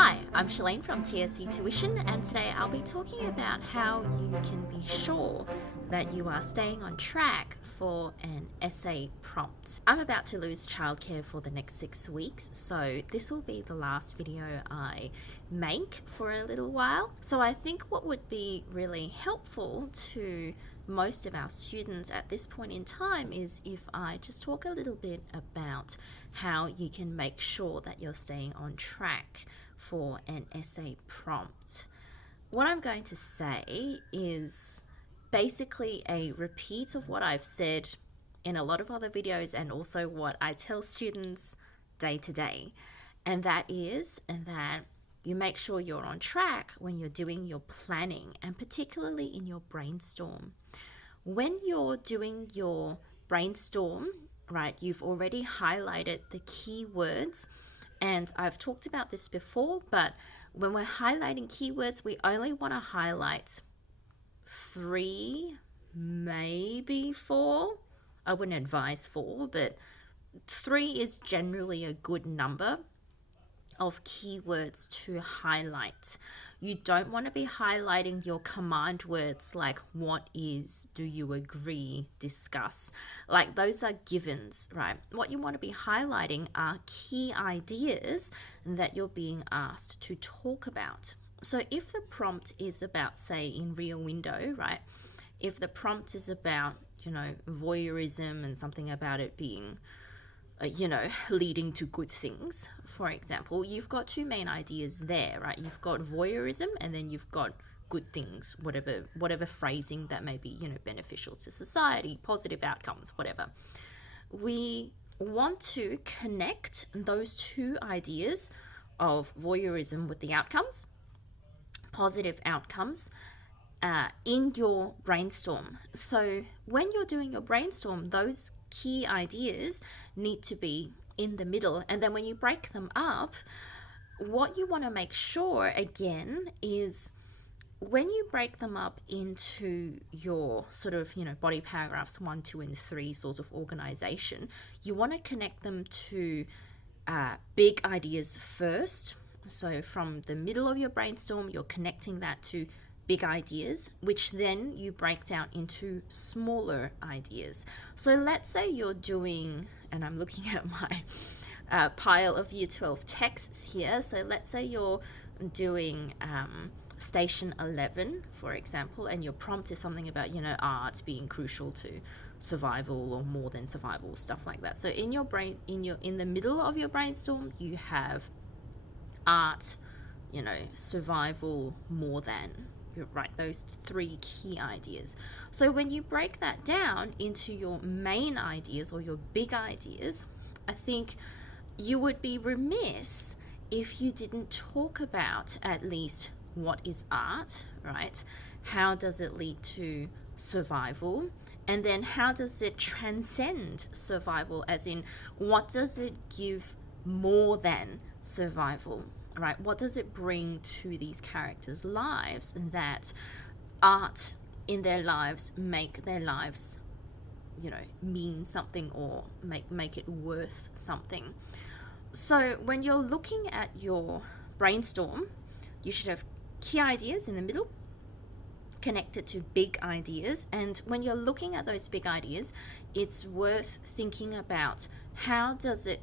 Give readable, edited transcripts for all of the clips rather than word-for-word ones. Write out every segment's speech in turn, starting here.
Hi, I'm Shalane from TSC Tuition, and today I'll be talking about how you can be sure that you are staying on track for an essay prompt. I'm about to lose childcare for the next 6 weeks, so this will be the last video I make for a little while. So I think what would be really helpful to most of our students at this point in time is if I just talk a little bit about how you can make sure that you're staying on track for an essay prompt. What I'm going to say is basically a repeat of what I've said in a lot of other videos and also what I tell students day to day. And that is that you make sure you're on track when you're doing your planning, and particularly in your brainstorm. When you're doing your brainstorm, right, you've already highlighted the keywords. And I've talked about this before, but when we're highlighting keywords, we only want to highlight 3, maybe 4. I wouldn't advise 4, but 3 is generally a good number of keywords to highlight. You don't want to be highlighting your command words like what is, do you agree, discuss. Like those are givens, right? What you want to be highlighting are key ideas that you're being asked to talk about. So if the prompt is about, say, in Rear Window, right? If the prompt is about, voyeurism and something about it being leading to good things, for example, you've got 2 main ideas there, right? You've got voyeurism and then you've got good things, whatever phrasing that may be, beneficial to society, positive outcomes, whatever. We want to connect those 2 ideas of voyeurism with the outcomes, positive outcomes, in your brainstorm. So when you're doing your brainstorm, those key ideas need to be in the middle. And then when you break them up, what you want to make sure again is when you break them up into your sort of, body paragraphs 1, 2, and 3 sorts of organization, you want to connect them to big ideas first. So from the middle of your brainstorm, you're connecting that to big ideas, which then you break down into smaller ideas. So let's say you're doing, and I'm looking at my pile of Year 12 texts here. So let's say you're doing Station 11, for example, and your prompt is something about, art being crucial to survival or more than survival, stuff like that. So in your brain, in the middle of your brainstorm, you have art, survival, more than. Right, those 3 key ideas. So when you break that down into your main ideas or your big ideas, I think you would be remiss if you didn't talk about at least what is art, right? How does it lead to survival? And then how does it transcend survival, as in what does it give more than survival? Right? What does it bring to these characters' lives that art in their lives make their lives, mean something or make it worth something? So when you're looking at your brainstorm, you should have key ideas in the middle, connected to big ideas. And when you're looking at those big ideas, it's worth thinking about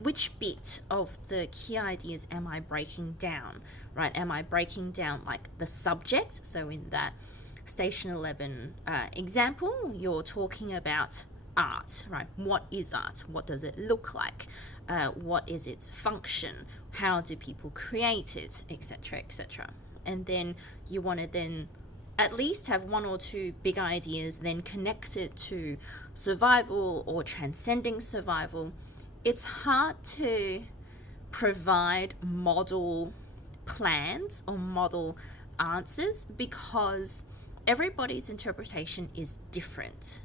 which bit of the key ideas am I breaking down, right? Am I breaking down like the subject? So in that Station 11 example, you're talking about art, right? What is art? What does it look like? What is its function? How do people create it, etc., etc.? And then you want to then at least have 1 or 2 big ideas then connected to survival or transcending survival. It's hard to provide model plans or model answers because everybody's interpretation is different.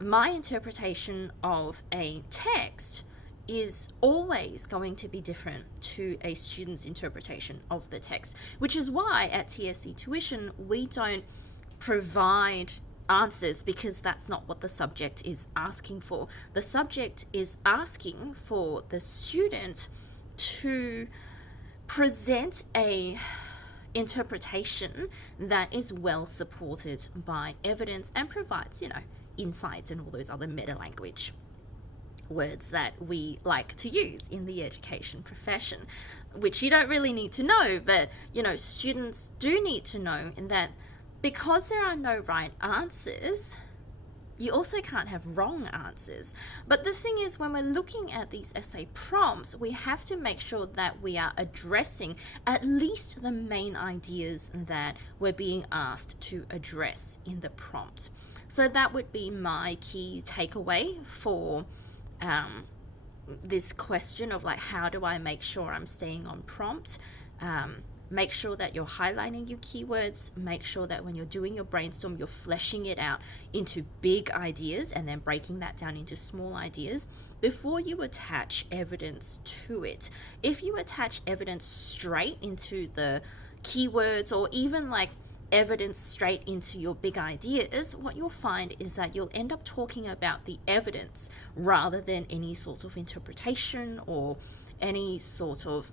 My interpretation of a text is always going to be different to a student's interpretation of the text, which is why at TSC Tuition we don't provide answers, because that's not what the subject is asking for. The subject is asking for the student to present a interpretation that is well supported by evidence and provides, insights and all those other meta language words that we like to use in the education profession, which you don't really need to know, but students do need to know, in that because there are no right answers, you also can't have wrong answers. But the thing is, when we're looking at these essay prompts, we have to make sure that we are addressing at least the main ideas that we're being asked to address in the prompt. So that would be my key takeaway for this question of how do I make sure I'm staying on prompt. Make sure that you're highlighting your keywords. Make sure that when you're doing your brainstorm, you're fleshing it out into big ideas and then breaking that down into small ideas before you attach evidence to it. If you attach evidence straight into the keywords, or even evidence straight into your big ideas, what you'll find is that you'll end up talking about the evidence rather than any sort of interpretation or any sort of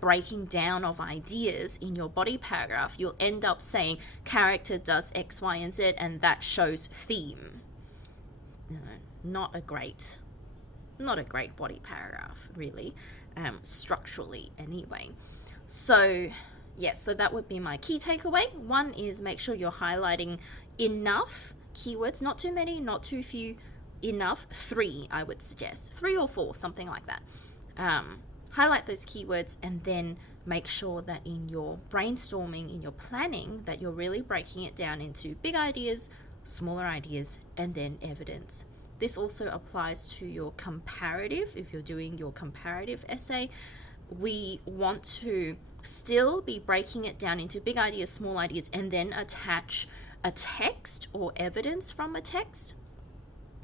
breaking down of ideas in your body paragraph. You'll end up saying character does X, Y, and Z, and that shows theme. Not a great body paragraph, really, structurally anyway. So yes, so that would be my key takeaway. One is make sure you're highlighting enough keywords, not too many, not too few, enough. 3, I would suggest. 3 or 4, something like that. Highlight those keywords, and then make sure that in your brainstorming, in your planning, that you're really breaking it down into big ideas, smaller ideas, and then evidence. This also applies to your comparative. If you're doing your comparative essay, we want to still be breaking it down into big ideas, small ideas, and then attach a text or evidence from a text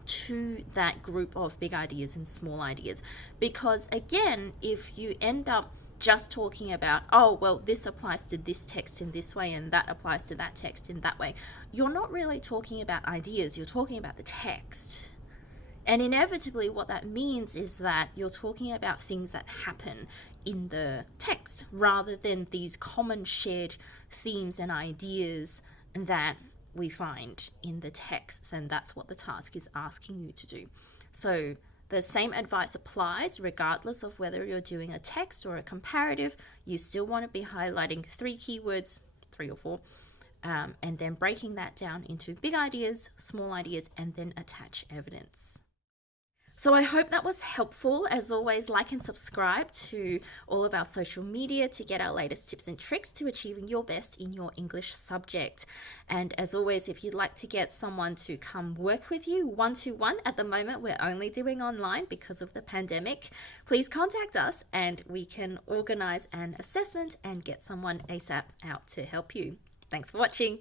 to that group of big ideas and small ideas. Because again, if you end up just talking about, oh, well, this applies to this text in this way and that applies to that text in that way, you're not really talking about ideas, you're talking about the text. And inevitably what that means is that you're talking about things that happen in the text rather than these common shared themes and ideas that we find in the texts, and that's what the task is asking you to do. So the same advice applies regardless of whether you're doing a text or a comparative. You still want to be highlighting 3 keywords, 3 or 4, and then breaking that down into big ideas, small ideas, and then attach evidence. So I hope that was helpful. As always, like and subscribe to all of our social media to get our latest tips and tricks to achieving your best in your English subject. And as always, if you'd like to get someone to come work with you one-to-one, at the moment we're only doing online because of the pandemic, please contact us and we can organize an assessment and get someone ASAP out to help you. Thanks for watching.